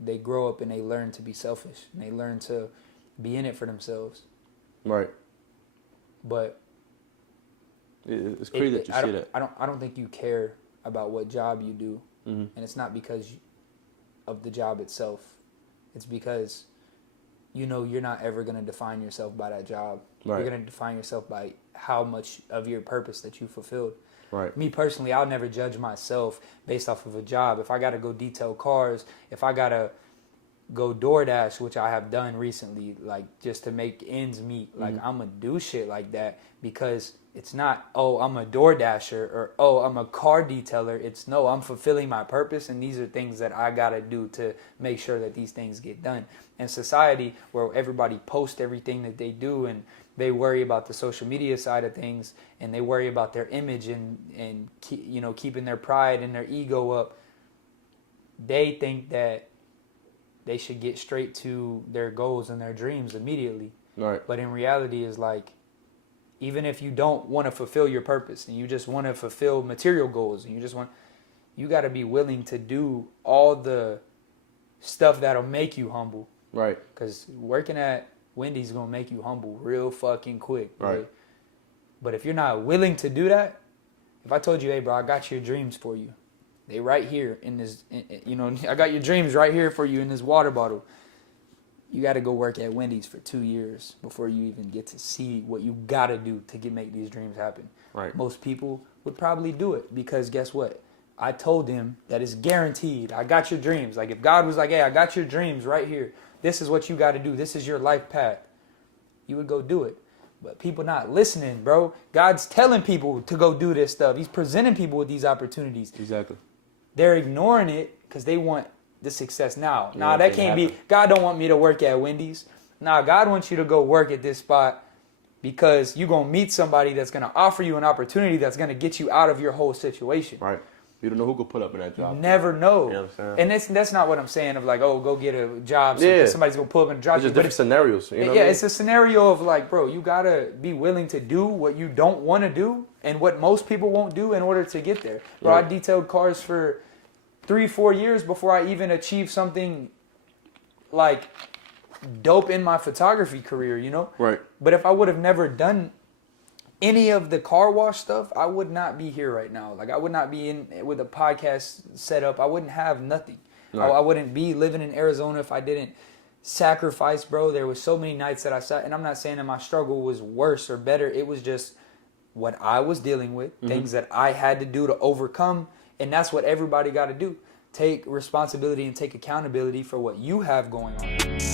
they grow up and they learn to be selfish and they learn to be in it for themselves. Right. But it's crazy that you say that. I don't think you care about what job you do, mm-hmm. and it's not because of the job itself. It's because you know you're not ever going to define yourself by that job. Right. You're going to define yourself by how much of your purpose that you fulfilled. Right. Me personally, I'll never judge myself based off of a job. If I got to go detail cars, if I got to go DoorDash, which I have done recently, like just to make ends meet, like mm-hmm. I'm going to do shit like that because it's not, oh, I'm a DoorDasher or, oh, I'm a car detailer. It's no, I'm fulfilling my purpose and these are things that I got to do to make sure that these things get done. And society where everybody posts everything that they do and they worry about the social media side of things and they worry about their image and you know, keeping their pride and their ego up. They think that they should get straight to their goals and their dreams immediately. Right. But in reality is like, even if you don't want to fulfill your purpose and you just want to fulfill material goals and you got to be willing to do all the stuff that'll make you humble. Right. Because working at Wendy's is going to make you humble real fucking quick. Right. But if you're not willing to do that, if I told you, hey, bro, I got your dreams for you. They right here in this, you know, I got your dreams right here for you in this water bottle. You got to go work at Wendy's for 2 years before you even get to see what you got to do to make these dreams happen. Right. Most people would probably do it because guess what? I told them that it's guaranteed. I got your dreams. Like if God was like, hey, I got your dreams right here. This is what you got to do. This is your life path. you would go do it. But people not listening, bro. God's telling people to go do this stuff. He's presenting people with these opportunities. Exactly. They're ignoring it because they want the success now. Nah, Yeah, that it can't happen. be. God don't want me to work at Wendy's. Nah, God wants you to go work at this spot because you're going to meet somebody that's going to offer you an opportunity that's going to get you out of your whole situation. Right. You don't know who could put up in that job. Never know. You know what I'm saying? And that's not what I'm saying of like, oh, go get a job. So Yeah. somebody's going to pull up in a job. It's just But different scenarios. You know what I yeah, mean? it's a scenario of like, bro, you got to be willing to do what you don't want to do and what most people won't do in order to get there. Bro, Right. I detailed cars for 3-4 years before I even achieved something like dope in my photography career, you know? Right. But if I would have never done any of the car wash stuff, I would not be here right now. Like I would not be in with a podcast set up. I wouldn't have nothing. Right. I wouldn't be living in Arizona if I didn't sacrifice, bro. There was so many nights that I sat, and I'm not saying that my struggle was worse or better. It was just what I was dealing with, things that I had to do to overcome, and that's what everybody got to do. Take responsibility and take accountability for what you have going on.